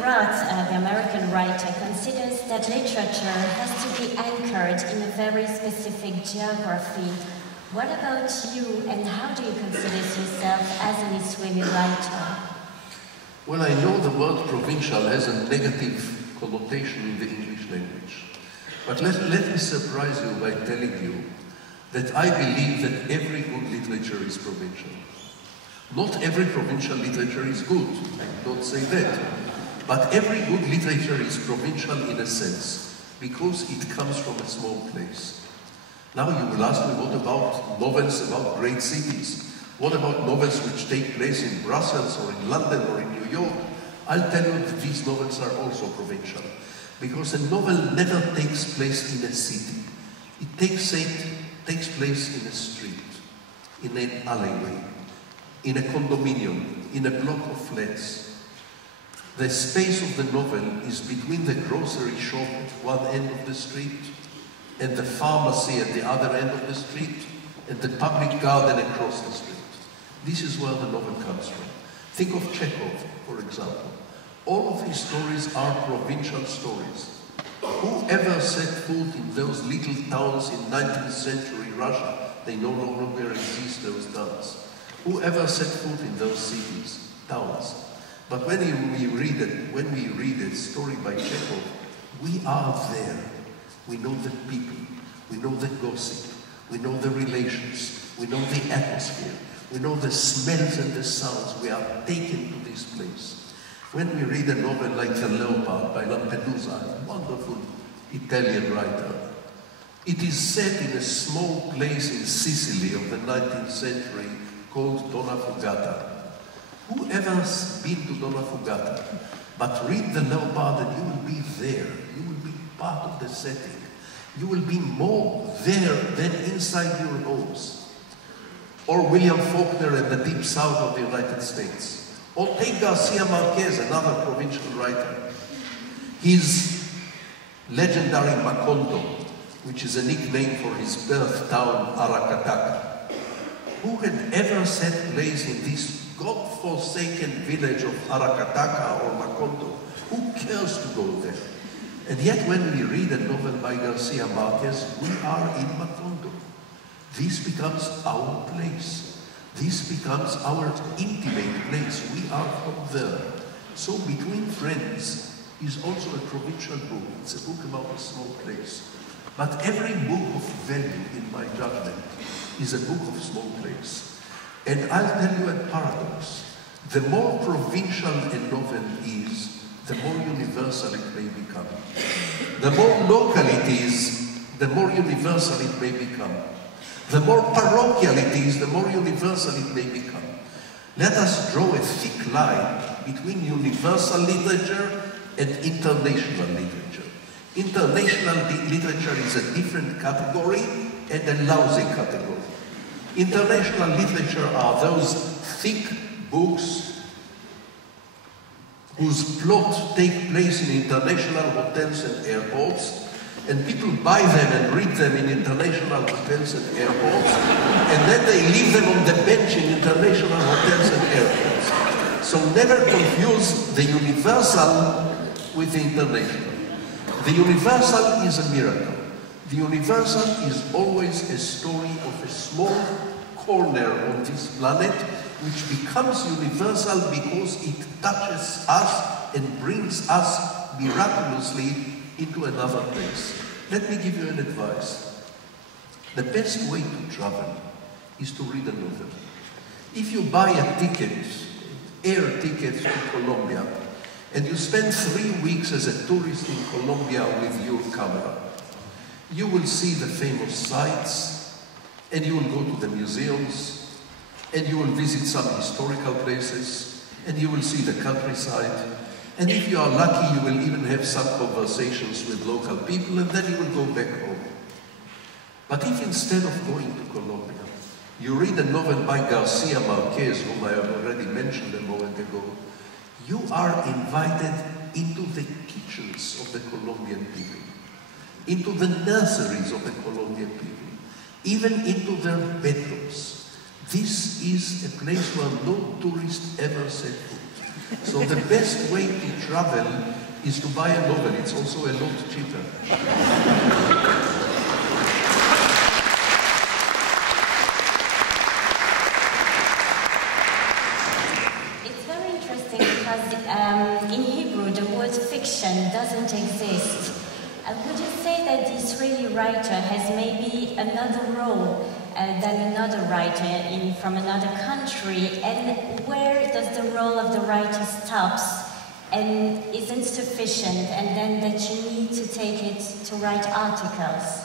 Roth, the American writer, considers that literature has to be anchored in a very specific geography. What about you, and how do you consider yourself as an Israeli writer? Well, I know the word provincial has a negative connotation in the English language. But let me surprise you by telling you that I believe that every good literature is provincial. Not every provincial literature is good, I don't say that. But every good literature is provincial in a sense, because it comes from a small place. Now you will ask me, what about novels about great cities? What about novels which take place in Brussels or in London or in New York? I'll tell you that these novels are also provincial, because a novel never takes place in a city. It takes place in a street, in an alleyway, in a condominium, in a block of flats. The space of the novel is between the grocery shop at one end of the street and the pharmacy at the other end of the street and the public garden across the street. This is where the novel comes from. Think of Chekhov, for example. All of his stories are provincial stories. Whoever set foot in those little towns in 19th century Russia, they no longer exist, those towns. Whoever set foot in those cities, towns. But when we read a story by Chekhov, we are there. We know the people, we know the gossip, we know the relations, we know the atmosphere, we know the smells and the sounds. We are taken to this place. When we read a novel like The Leopard by Lampedusa, a wonderful Italian writer, it is set in a small place in Sicily of the 19th century called Donna Fugata. Whoever's been to Donna Fugata, but read The Leopard and you will be there. You will be part of the setting. You will be more there than inside your homes. Or William Faulkner in the deep south of the United States. Or take Garcia Marquez, another provincial writer. His legendary Macondo, which is a nickname for his birth town, Aracataca. Who had ever set place in this God-forsaken village of Aracataca or Macondo? Who cares to go there? And yet when we read a novel by Garcia Marquez, we are in Macondo. This becomes our place. This becomes our intimate place. We are from there. So Between Friends is also a provincial book. It's a book about a small place. But every book of value, in my judgment, is a book of small place. And I'll tell you a paradox. The more provincial a novel is, the more universal it may become. The more local it is, the more universal it may become. The more parochial it is, the more universal it may become. Let us draw a thick line between universal literature and international literature. International literature is a different category and a lousy category. International literature are those thick books whose plot take place in international hotels and airports, and people buy them and read them in international hotels and airports, and then they leave them on the bench in international hotels and airports. So never confuse the universal with the international. The universal is a miracle. The universal is always a story of a small corner on this planet which becomes universal because it touches us and brings us miraculously into another place. Let me give you an advice. The best way to travel is to read a novel. If you buy a ticket, air ticket to Colombia, and you spend 3 weeks as a tourist in Colombia with your camera, you will see the famous sites, and you will go to the museums, and you will visit some historical places, and you will see the countryside, and if you are lucky, you will even have some conversations with local people, and then you will go back home. But if instead of going to Colombia, you read a novel by Garcia Marquez, whom I have already mentioned a moment ago, you are invited into the kitchens of the Colombian people, into the nurseries of the Colombian people, even into their bedrooms. This is a place where no tourist ever set foot. So the best way to travel is to buy a novel. It's also a lot cheaper. It's very interesting because in Hebrew the word fiction doesn't exist. Would you say that the Israeli writer has maybe another role than another writer from another country? And where does the role of the writer stops and isn't sufficient, and then that you need to take it to write articles?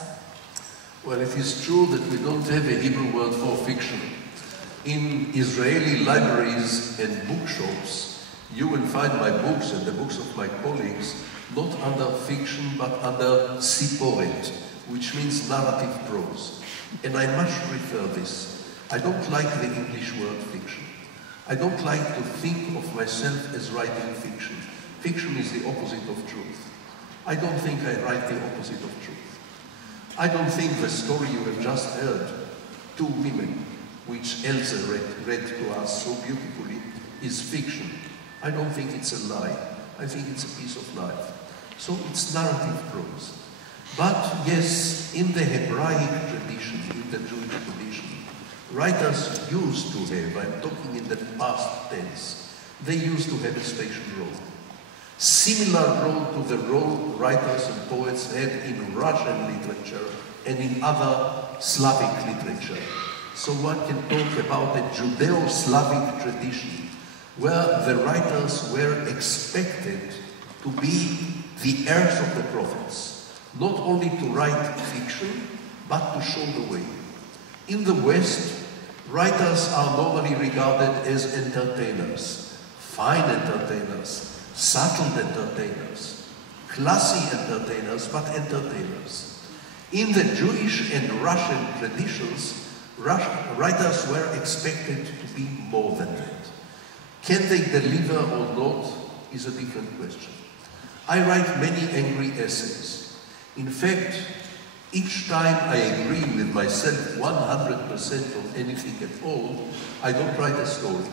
Well, it is true that we don't have a Hebrew word for fiction. In Israeli libraries and bookshops, you will find my books and the books of my colleagues not under fiction, but under siporet, which means narrative prose. And I much prefer this. I don't like the English word fiction. I don't like to think of myself as writing fiction. Fiction is the opposite of truth. I don't think I write the opposite of truth. I don't think the story you have just heard, Two Women, which Elsa read to us so beautifully, is fiction. I don't think it's a lie. I think it's a piece of life. So it's narrative prose. But yes, in the Hebraic tradition, in the Jewish tradition, writers used to have, I'm talking in the past tense, they used to have a special role. Similar role to the role writers and poets had in Russian literature and in other Slavic literature. So one can talk about a Judeo-Slavic tradition where the writers were expected to be the heirs of the prophets, not only to write fiction, but to show the way. In the West, writers are normally regarded as entertainers, fine entertainers, subtle entertainers, classy entertainers, but entertainers. In the Jewish and Russian traditions, writers were expected to be more than that. Can they deliver or not is a different question. I write many angry essays. In fact, each time I agree with myself 100% on anything at all, I don't write a story.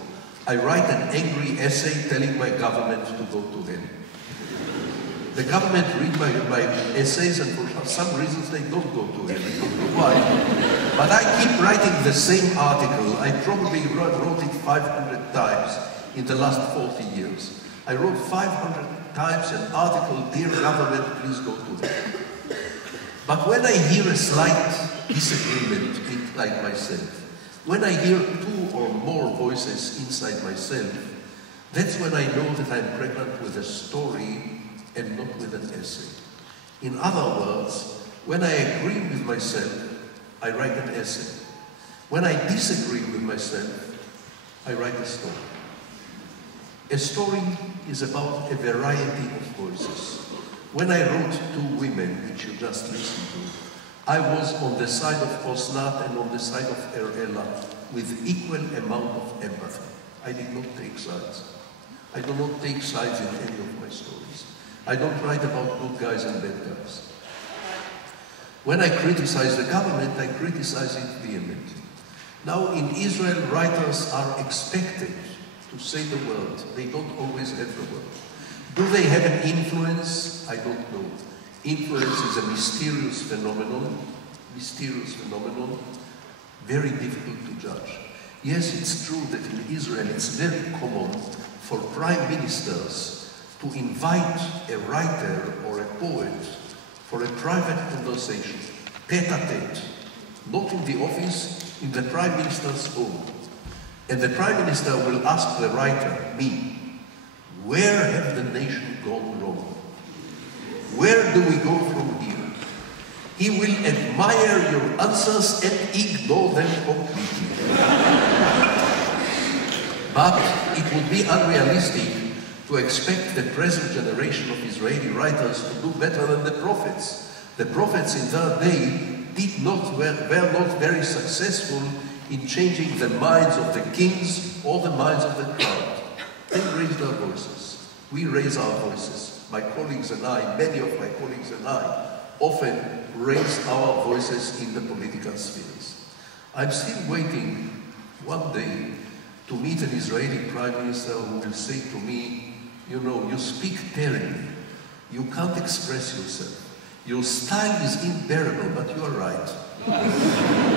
I write an angry essay telling my government to go to hell. The government read my essays, and for some reasons they don't go to hell. I don't know why. But I keep writing the same article. I probably wrote it 500 times in the last 40 years. I wrote 500 times an article, "Dear government, please go to hell." But when I hear a slight disagreement, like myself, when I hear two or more voices inside myself, that's when I know that I'm pregnant with a story and not with an essay. In other words, when I agree with myself, I write an essay. When I disagree with myself, I write a story. A story is about a variety of voices. When I wrote Two Women, which you just listened to, I was on the side of Osnat and on the side of Ella with equal amount of empathy. I did not take sides. I do not take sides in any of my stories. I don't write about good guys and bad guys. When I criticize the government, I criticize it vehemently. Now, in Israel, writers are expected to say the word. They don't always have the word. Do they have an influence? I don't know. Influence is a mysterious phenomenon, very difficult to judge. Yes, it's true that in Israel it's very common for prime ministers to invite a writer or a poet for a private conversation, tête-à-tête, not in the office, in the prime minister's home. And the prime minister will ask the writer, me, where have the nation gone wrong? Where do we go from here? He will admire your answers and ignore them completely. But it would be unrealistic to expect the present generation of Israeli writers to do better than the prophets. The prophets in their day were not very successful in changing the minds of the kings or the minds of the crowd. They raised their voices. We raise our voices. My colleagues and I, many of my colleagues and I, often raise our voices in the political spheres. I'm still waiting one day to meet an Israeli prime minister who will say to me, you know, you speak terribly, you can't express yourself, your style is unbearable, but you are right.